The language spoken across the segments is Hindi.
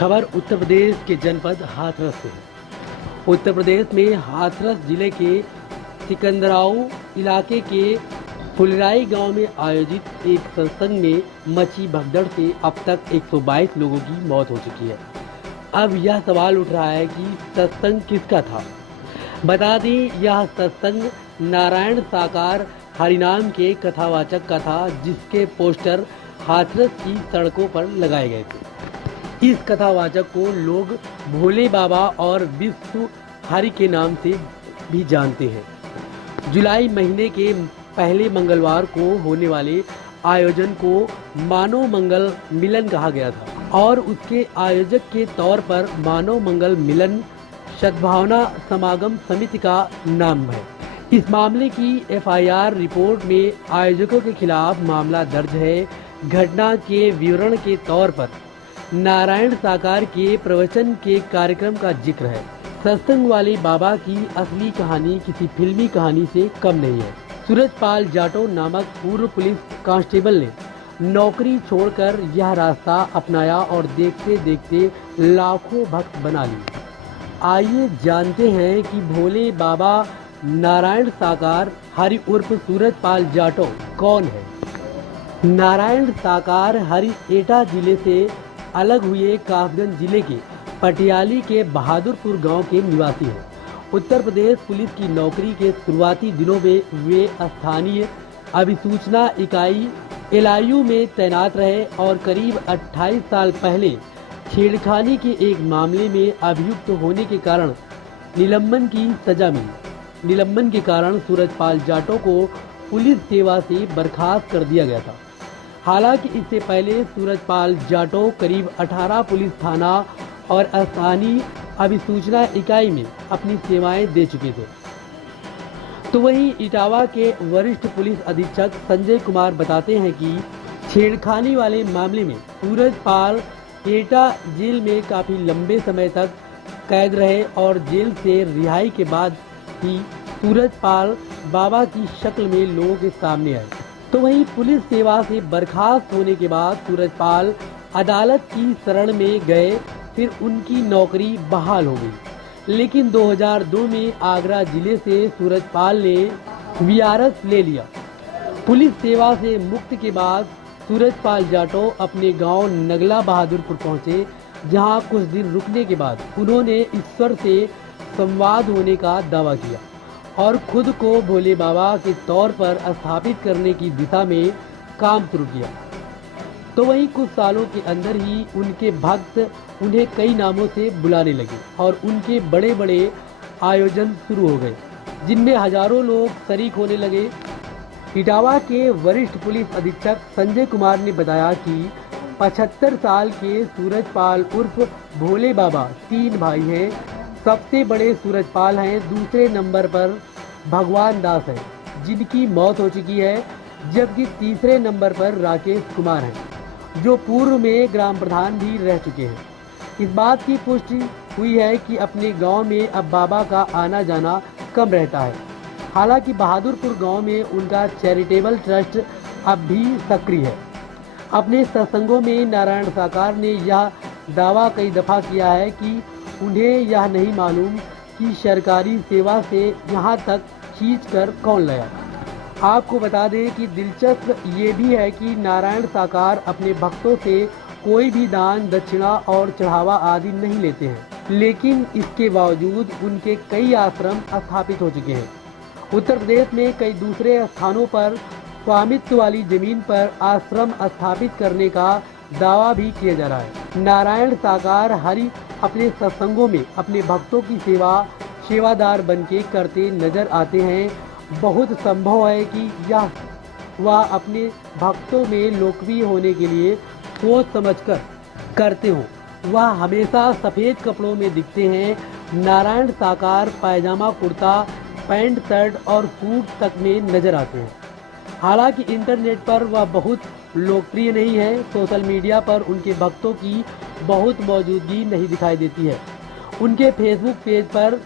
खबर उत्तर प्रदेश के जनपद हाथरस से है। उत्तर प्रदेश में हाथरस जिले के सिकंदराऊ इलाके के फुलराई गांव में आयोजित एक सत्संग में मची भगदड़ से अब तक 122 लोगों की मौत हो चुकी है। अब यह सवाल उठ रहा है कि सत्संग किसका था। बता दें, यह सत्संग नारायण साकार हरिनाम के कथावाचक का था, जिसके पोस्टर हाथरस की सड़कों पर लगाए गए थे। इस कथावाचक को लोग भोले बाबा और विश्व हरि के नाम से भी जानते हैं। जुलाई महीने के पहले मंगलवार को होने वाले आयोजन को मानव मंगल मिलन कहा गया था और उसके आयोजक के तौर पर मानव मंगल मिलन सद्भावना समागम समिति का नाम है। इस मामले की एफआईआर रिपोर्ट में आयोजकों के खिलाफ मामला दर्ज है। घटना के विवरण के तौर पर नारायण साकार के प्रवचन के कार्यक्रम का जिक्र है। सत्संग वाले बाबा की असली कहानी किसी फिल्मी कहानी से कम नहीं है। सूरजपाल जाटो नामक पूर्व पुलिस कांस्टेबल ने नौकरी छोड़कर यह रास्ता अपनाया और देखते देखते लाखों भक्त बना लिए। आइए जानते हैं कि भोले बाबा नारायण साकार हरि उर्फ सूरजपाल जाटो कौन है। नारायण साकार हरि एटा जिले से अलग हुए कासगंज जिले के पटियाली के बहादुरपुर गांव के निवासी हैं। उत्तर प्रदेश पुलिस की नौकरी के शुरुआती दिनों में वे स्थानीय अभिसूचना इकाई एलआईयू में तैनात रहे और करीब 28 साल पहले छेड़खानी के एक मामले में अभियुक्त होने के कारण निलंबन की सजा मिली। निलंबन के कारण सूरजपाल जाटो को पुलिस सेवा से बर्खास्त कर दिया गया था। हालांकि इससे पहले सूरजपाल जाटो करीब 18 पुलिस थाना और स्थानीय अभिसूचना इकाई में अपनी सेवाएं दे चुके थे। तो वहीं इटावा के वरिष्ठ पुलिस अधीक्षक संजय कुमार बताते हैं कि छेड़खानी वाले मामले में सूरजपाल एटा जेल में काफी लंबे समय तक कैद रहे और जेल से रिहाई के बाद ही सूरजपाल बाबा की शक्ल में लोगों के सामने आए। तो वहीं पुलिस सेवा से बर्खास्त होने के बाद सूरजपाल अदालत की शरण में गए, फिर उनकी नौकरी बहाल हो गई। लेकिन 2002 में आगरा जिले से सूरजपाल ने वीआरएस ले लिया। पुलिस सेवा से मुक्त के बाद सूरजपाल जाटो अपने गांव नगला बहादुरपुर पहुंचे, जहां कुछ दिन रुकने के बाद उन्होंने ईश्वर से संवाद होने का दावा किया और खुद को भोले बाबा के तौर पर स्थापित करने की दिशा में काम शुरू किया। तो वहीं कुछ सालों के अंदर ही उनके भक्त उन्हें कई नामों से बुलाने लगे और उनके बड़े बड़े आयोजन शुरू हो गए, जिनमें हजारों लोग शरीक होने लगे। इटावा के वरिष्ठ पुलिस अधीक्षक संजय कुमार ने बताया कि 75 साल के सूरजपाल उर्फ भोले बाबा 3 भाई हैं। सबसे बड़े सूरजपाल हैं, दूसरे नंबर पर भगवान दास है, जिनकी मौत हो चुकी है, जबकि तीसरे नंबर पर राकेश कुमार हैं, जो पूर्व में ग्राम प्रधान भी रह चुके हैं। इस बात की पुष्टि हुई है कि अपने गांव में अब बाबा का आना जाना कम रहता है। हालांकि बहादुरपुर गांव में उनका चैरिटेबल ट्रस्ट अब भी सक्रिय है। अपने सत्संगों में नारायण साकार ने यह दावा कई दफा किया है कि उन्हें यह नहीं मालूम कि सरकारी सेवा से यहाँ तक खींचकर कौन लाया। आपको बता दें कि दिलचस्प ये भी है कि नारायण साकार अपने भक्तों से कोई भी दान दक्षिणा और चढ़ावा आदि नहीं लेते हैं, लेकिन इसके बावजूद उनके कई आश्रम स्थापित हो चुके हैं। उत्तर प्रदेश में कई दूसरे स्थानों पर स्वामित्व वाली जमीन पर आश्रम स्थापित करने का दावा भी किया जा रहा है। नारायण साकार हरि अपने सत्संगों में अपने भक्तों की सेवादार बनके करते नजर आते हैं। बहुत संभव है कि यह वह अपने भक्तों में लोकप्रिय होने के लिए सोच समझकर करते हो। वह हमेशा सफ़ेद कपड़ों में दिखते हैं। नारायण साकार पायजामा कुर्ता पैंट शर्ट और सूट तक में नजर आते हैं। हालांकि इंटरनेट पर वह बहुत लोकप्रिय नहीं है। सोशल मीडिया पर उनके भक्तों की बहुत मौजूदगी नहीं दिखाई देती है। उनके फेसबुक पेज पर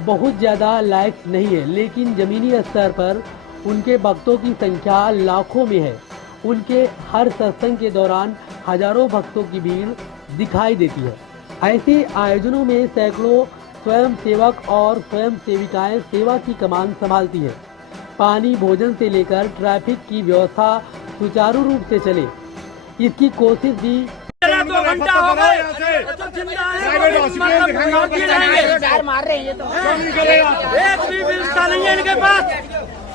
बहुत ज़्यादा लाइक्स नहीं है, लेकिन ज़मीनी स्तर पर उनके भक्तों की संख्या लाखों में है। उनके हर सत्संग के दौरान हजारों भक्तों की भीड़ दिखाई देती है। ऐसे आयोजनों में सैकड़ों स्वयं सेवक और स्वयं सेविकाएं सेवा की कमान संभालती हैं। पानी भोजन से लेकर ट्रैफिक की व्यवस्था सुचारू रूप से चले, इसकी कोशिश भी 2 घंटा हो गए तो जिंदा एक भी व्यवस्था नहीं है इनके पास।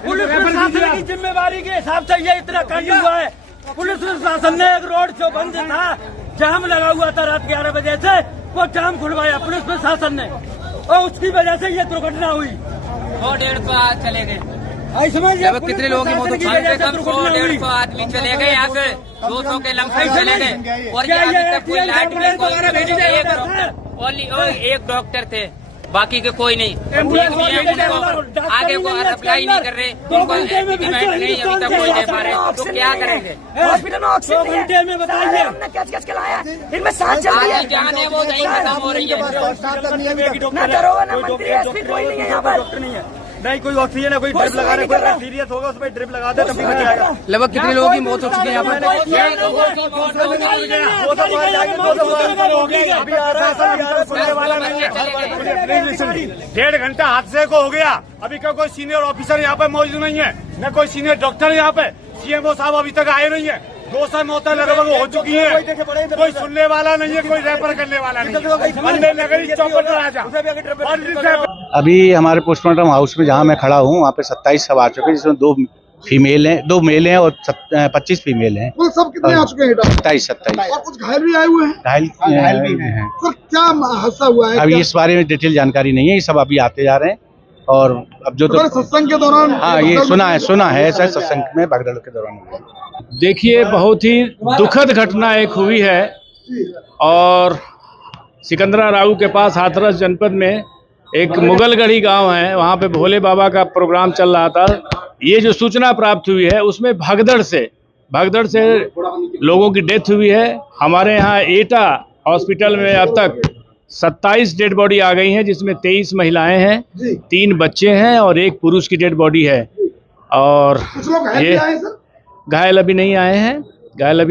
पुलिस प्रशासन की जिम्मेवारी के हिसाब से ये इतना कांड हुआ है। पुलिस प्रशासन ने एक रोड जो बंद था, जाम लगा हुआ था रात 11 बजे से, वो जाम खुलवाया पुलिस प्रशासन ने और उसकी वजह से ये दुर्घटना हुई। 100-150 चले गए। लगभग कितने लोगों की मौत हुई? 100-150 आदमी चले गए, यहाँ से 200 के लमसम चले गए। और ये अभी तक कोई लाइट नहीं, एक डॉक्टर थे, बाकी के कोई नहीं। आगे को अप्लाई नहीं कर रहे, उनको एडमिट नहीं अभी तक कोई दे पा रहे, तो क्या करेंगे? हॉस्पिटल में ऑक्सीजन घंटे में बताइए हमने कैच के लाया, इनमें सांस चल रही है, जान है वो नहीं खत्म हो रही है। ना दरोगा ना मंत्री एसपी कोई नहीं है यहाँ पर। डॉक्टर नहीं है, नहीं कोई ऑक्सीजन है, कोई ड्रिप लगा रहे, कोई सीरियस होगा उसमें ड्रिप लगा दे तभी बच जाएगा। लगभग कितने लोगों की मौत हो चुकी है यहाँ पर? 1.5 घंटा हादसे को हो गया, अभी का कोई सीनियर ऑफिसर यहाँ पे मौजूद नहीं है, न कोई सीनियर डॉक्टर यहाँ पे। सीएमओ साहब अभी तक आए नहीं है। 200 मौतें लगभग हो चुकी है, कोई सुनने वाला नहीं है, कोई रेफर करने वाला नहीं है। नगरी चौपट राजा। अभी हमारे पोस्टमार्टम हाउस में जहाँ मैं खड़ा हूँ वहाँ पे 27 सब आ चुके हैं, जिसमें 2 फीमेल हैं, 2 मेल हैं और 25 फीमेल हैं। कुल सब कितने आ चुके हैं? 27। और कुछ घायल भी आए हुए हैं? घायल भी हैं। सर क्या हादसा हुआ है? अभी इस बारे में डिटेल जानकारी नहीं है, ये सब अभी आते जा रहे हैं। और अब जो तो सत्संग के दौरान, हाँ ये सुना है सर, सत्संग में भगदड़ के दौरान। देखिए, बहुत ही दुखद घटना एक हुई है और सिकंदराऊ के पास हाथरस जनपद में एक मुगलगढ़ी गांव है, वहां पे भोले बाबा का प्रोग्राम चल रहा था। ये जो सूचना प्राप्त हुई है उसमें भगदड़ से लोगों की डेथ हुई है। हमारे यहाँ एटा हॉस्पिटल में अब तक 27 डेड बॉडी आ गई हैं, जिसमें 23 महिलाएं हैं, 3 बच्चे हैं और 1 पुरुष की डेड बॉडी है। और कुछ लोग घायल भी आए हैं सर? घायल अभी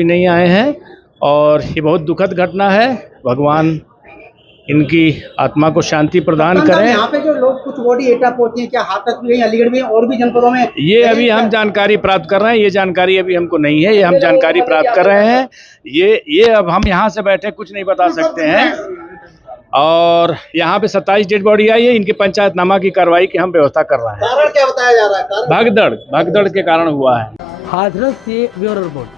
नहीं आए हैं और ये बहुत दुखद घटना है। भगवान इनकी आत्मा को शांति प्रदान करें। यहाँ पे जो लोग कुछ बॉडी एटा पहुंची है, क्या हाथरस में, अलीगढ़ में और भी जनपदों में? ये अभी हम जानकारी प्राप्त कर रहे हैं, ये जानकारी अभी हमको नहीं है, ये हम जानकारी प्राप्त कर रहे हैं। ये अब हम यहाँ से बैठे कुछ नहीं बता सकते हैं। और यहाँ पे 27 डेड बॉडी आई है, इनके पंचायतनामा की कार्रवाई की हम व्यवस्था कर रहे हैं। कारण क्या बताया जा रहा है? भगदड़ के कारण हुआ है। हाथरस से ब्यूरो रिपोर्ट।